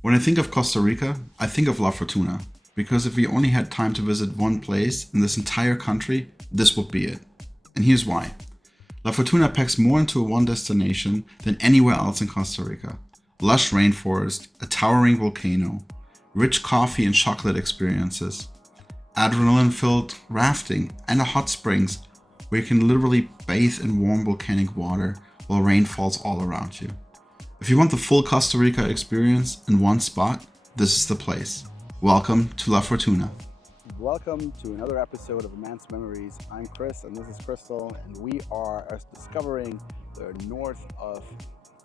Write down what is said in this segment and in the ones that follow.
When I think of Costa Rica, I think of La Fortuna, because if we only had time to visit one place in this entire country, this would be it. And here's why. La Fortuna packs more into one destination than anywhere else in Costa Rica. Lush rainforest, a towering volcano, rich coffee and chocolate experiences, adrenaline-filled rafting, and a hot springs where you can literally bathe in warm volcanic water while rain falls all around you. If you want the full Costa Rica experience in one spot, this is the place. Welcome to La Fortuna. Welcome to another episode of Immense Memories. I'm Chris and this is Crystal, and we are discovering the north of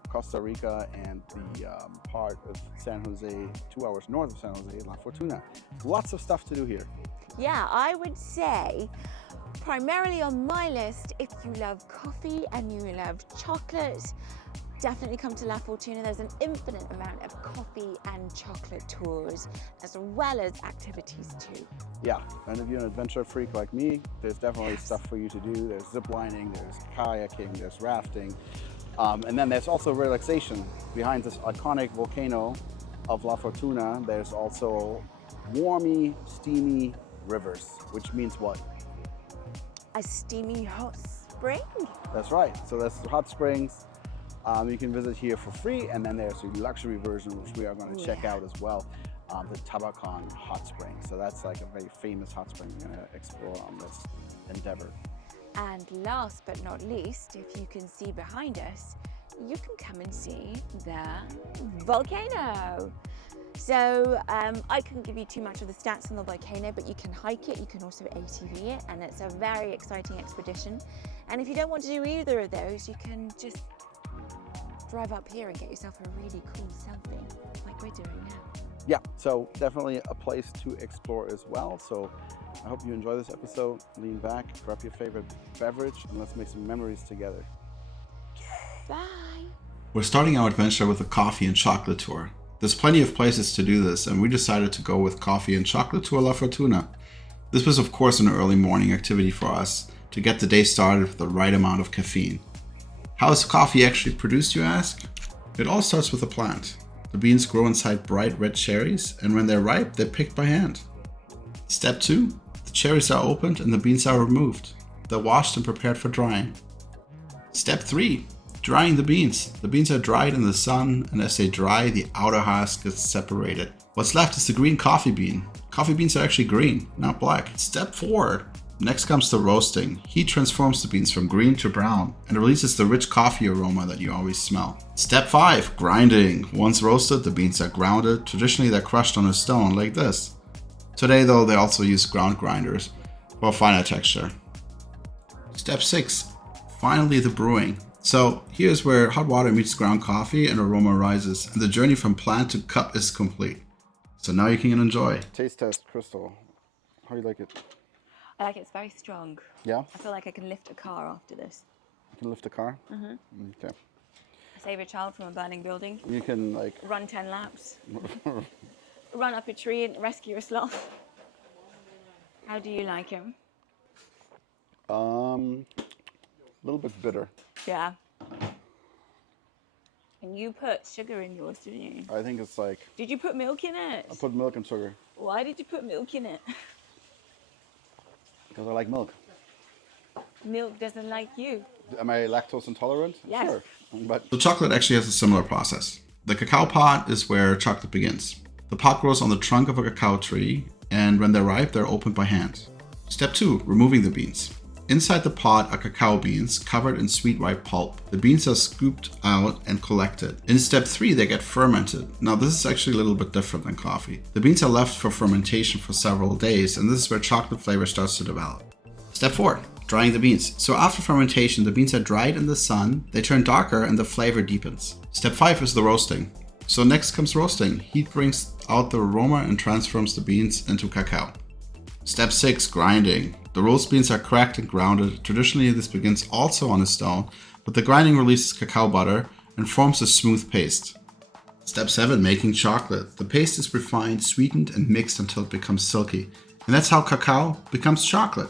Costa Rica and the part of San Jose, 2 hours north of San Jose, La Fortuna. Lots of stuff to do here. Yeah, I would say primarily on my list, if you love coffee and you love chocolate, definitely come to La Fortuna. There's an infinite amount of coffee and chocolate tours, as well as activities too. Yeah, and if you're an adventure freak like me, there's definitely stuff for you to do. There's zip lining, there's kayaking, there's rafting. And then there's also relaxation. Behind this iconic volcano of La Fortuna, there's also warmy, steamy rivers, which means what? A steamy hot spring? That's right. So that's the hot springs. You can visit here for free, and then there's a luxury version, which we are going to check out as well, the Tabacón Hot Springs. So that's like a very famous hot spring we're going to explore on this endeavor. And last but not least, if you can see behind us, you can come and see the volcano. So I couldn't give you too much of the stats on the volcano, but you can hike it, you can also ATV it, and it's a very exciting expedition. And if you don't want to do either of those, you can just drive up here and get yourself a really cool selfie, like we're doing now. Yeah, so definitely a place to explore as well. So I hope you enjoy this episode. Lean back, grab your favorite beverage, and let's make some memories together. Bye. We're starting our adventure with a coffee and chocolate tour. There's plenty of places to do this, and we decided to go with coffee and chocolate tour La Fortuna. This was of course an early morning activity for us to get the day started with the right amount of caffeine. How is coffee actually produced, you ask? It all starts with a plant. The beans grow inside bright red cherries, and when they're ripe, they're picked by hand. Step 2. The cherries are opened and the beans are removed. They're washed and prepared for drying. Step 3. Drying the beans. The beans are dried in the sun, and as they dry, the outer husk gets separated. What's left is the green coffee bean. Coffee beans are actually green, not black. Step 4. Next comes the roasting. Heat transforms the beans from green to brown and releases the rich coffee aroma that you always smell. Step 5. Grinding. Once roasted, the beans are grounded. Traditionally, they're crushed on a stone like this. Today, though, they also use ground grinders for a finer texture. Step 6. Finally, the brewing. So here's where hot water meets ground coffee and aroma rises, and the journey from plant to cup is complete. So now you can enjoy. Taste test, Crystal. How do you like it? I like it. It's very strong. Yeah? I feel like I can lift a car after this. You can lift a car? Mm-hmm. Okay. Save a child from a burning building. You can like... Run 10 laps. Run up a tree and rescue a sloth. How do you like him? A little bit bitter. Yeah. And you put sugar in yours, didn't you? I think it's like... Did you put milk in it? I put milk and sugar. Why did you put milk in it? Because I like milk. Milk doesn't like you. Am I lactose intolerant? Yes. Sure. But So chocolate actually has a similar process. The cacao pod is where chocolate begins. The pod grows on the trunk of a cacao tree, and when they're ripe, they're opened by hand. Step 2. Removing the beans. Inside the pod are cacao beans covered in sweet ripe pulp. The beans are scooped out and collected. In step 3, they get fermented. Now this is actually a little bit different than coffee. The beans are left for fermentation for several days, and this is where chocolate flavor starts to develop. Step 4. Drying the beans. So after fermentation, the beans are dried in the sun, they turn darker, and the flavor deepens. Step 5 is the roasting. So next comes roasting. Heat brings out the aroma and transforms the beans into cacao. Step 6. Grinding. The roast beans are cracked and grounded. Traditionally, this begins also on a stone, but the grinding releases cacao butter and forms a smooth paste. Step 7. Making chocolate. The paste is refined, sweetened, and mixed until it becomes silky. And that's how cacao becomes chocolate.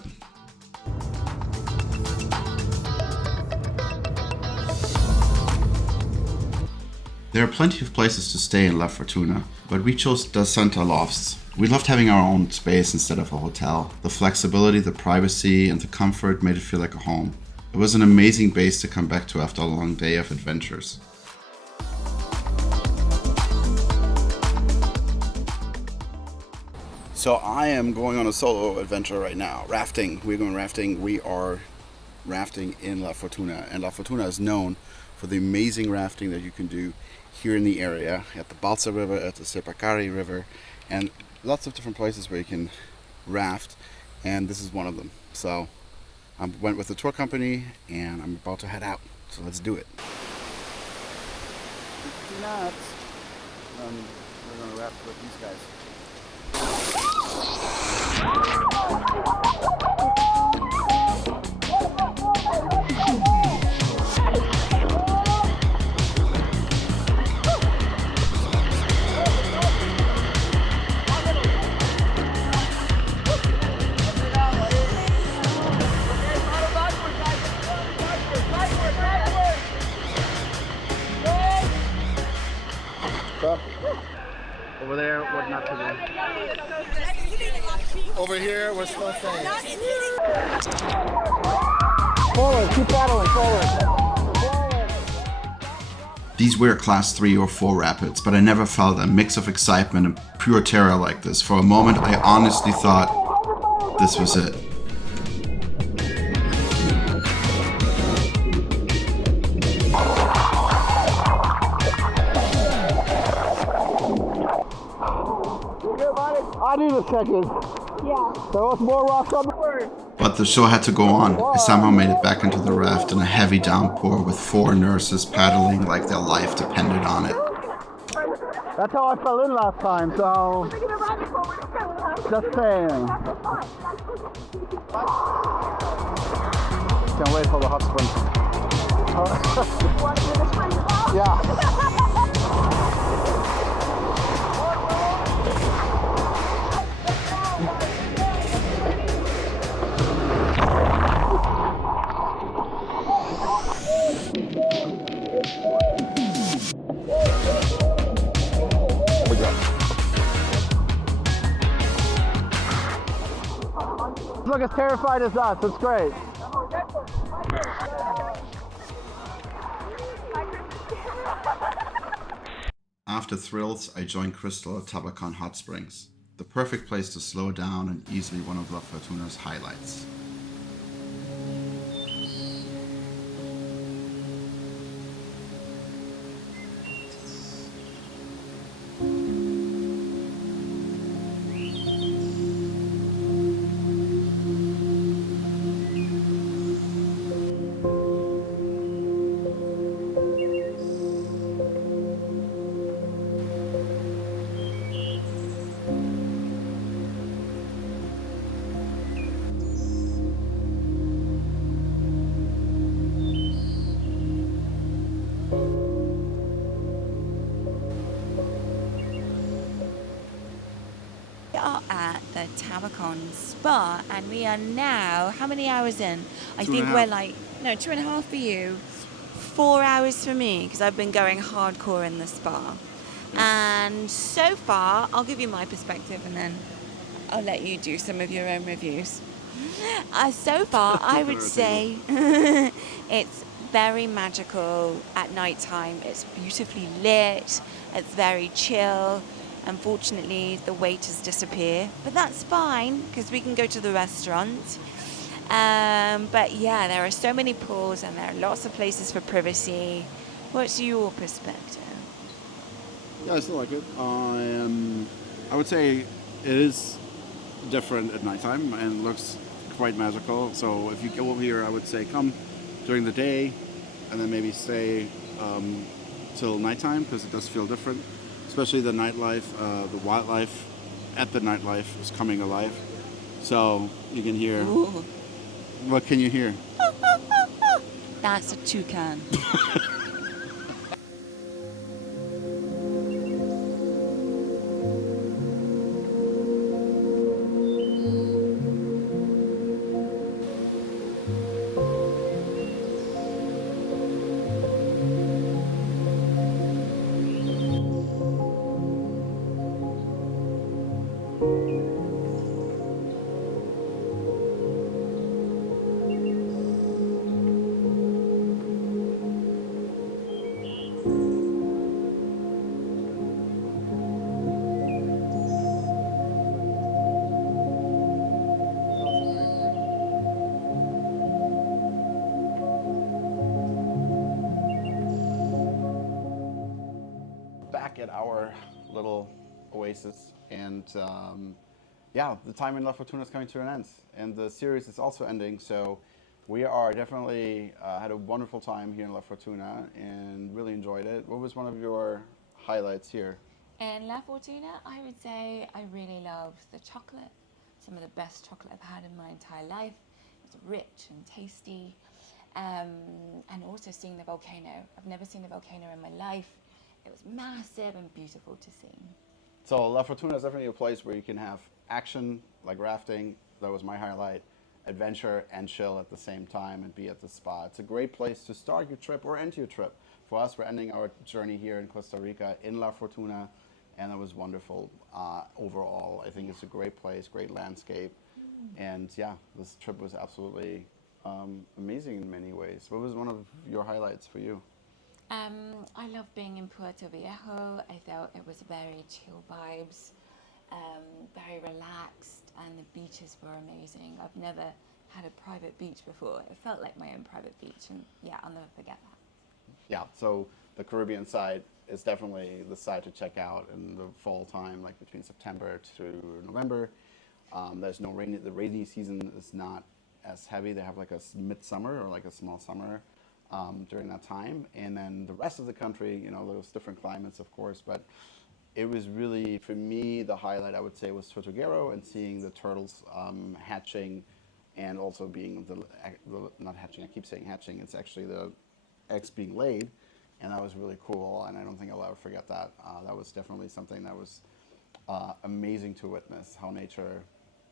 There are plenty of places to stay in La Fortuna, but we chose the Center Lofts. We loved having our own space instead of a hotel. The flexibility, the privacy, and the comfort made it feel like a home. It was an amazing base to come back to after a long day of adventures. So I am going on a solo adventure right now, rafting. We're going rafting. We are rafting in La Fortuna, and La Fortuna is known for the amazing rafting that you can do here in the area, at the Balsa River, at the Sepacari River, and lots of different places where you can raft, and this is one of them. So I went with the tour company, and I'm about to head out, so let's do it. 50 knots. We're going to raft with these guys. Over there, what not to do. Over here, we're still safe. Forward, keep paddling, forward. These were class 3 or 4 rapids, but I never felt a mix of excitement and pure terror like this. For a moment, I honestly thought this was it. I need a second. Yeah. There was more rocks on the way. But the show had to go on. I somehow made it back into the raft in a heavy downpour with 4 nurses paddling like their life depended on it. That's how I fell in last time, so just saying. Can't wait for the hot springs. Yeah. Look as terrified as us. It's great. After thrills, I joined Crystal at Tabacón Hot Springs, the perfect place to slow down and easily one of La Fortuna's highlights. We are at the Tabacón Spa, and we are now, how many hours in? I think we're like, no, 2.5 for you, 4 hours for me, because I've been going hardcore in the spa. And so far, I'll give you my perspective and then I'll let you do some of your own reviews. So far, I would say it's very magical at nighttime. It's beautifully lit, it's very chill. Unfortunately, the waiters disappear, but that's fine because we can go to the restaurant. But yeah, there are so many pools and there are lots of places for privacy. What's your perspective? Yeah, I still like it. I would say it is different at nighttime and looks quite magical. So if you go over here, I would say come during the day and then maybe stay till nighttime because it does feel different. Especially the nightlife, the wildlife at the nightlife is coming alive. So you can hear. Ooh. What can you hear? That's a toucan. Back at our little oasis, and yeah, the time in La Fortuna is coming to an end, and the series is also ending. So we are definitely had a wonderful time here in La Fortuna and really enjoyed it. What was one of your highlights here? In La Fortuna, I would say I really love the chocolate. Some of the best chocolate I've had in my entire life. It's rich and tasty. And also seeing the volcano. I've never seen a volcano in my life. It was massive and beautiful to see. So La Fortuna is definitely a place where you can have action, like rafting. That was my highlight. Adventure and chill at the same time and be at the spa. It's a great place to start your trip or end your trip. For us, we're ending our journey here in Costa Rica in La Fortuna, and it was wonderful overall. I think it's a great place, great landscape, and yeah, this trip was absolutely amazing in many ways. What was one of your highlights for you? I love being in Puerto Viejo. I thought it was very chill vibes, very relaxed, and the beaches were amazing. I've never had a private beach before. It felt like my own private beach, and yeah, I'll never forget that. Yeah, so the Caribbean side is definitely the side to check out in the fall time, like between September to November. There's no rainy. The rainy season is not as heavy. They have like a midsummer or like a small summer during that time, and then the rest of the country, you know, those different climates, of course. But it was really, for me, the highlight I would say was Tortuguero and seeing the turtles hatching, and also being the not hatching. I keep saying hatching. It's actually the eggs being laid, and that was really cool. And I don't think I'll ever forget that. That was definitely something that was amazing to witness, how nature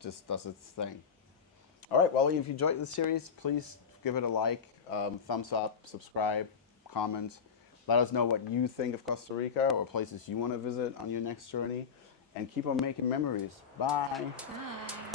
just does its thing. All right, well, if you enjoyed this series, please give it a like, thumbs up, subscribe, comment. Let us know what you think of Costa Rica or places you want to visit on your next journey, and keep on making memories. Bye. Bye.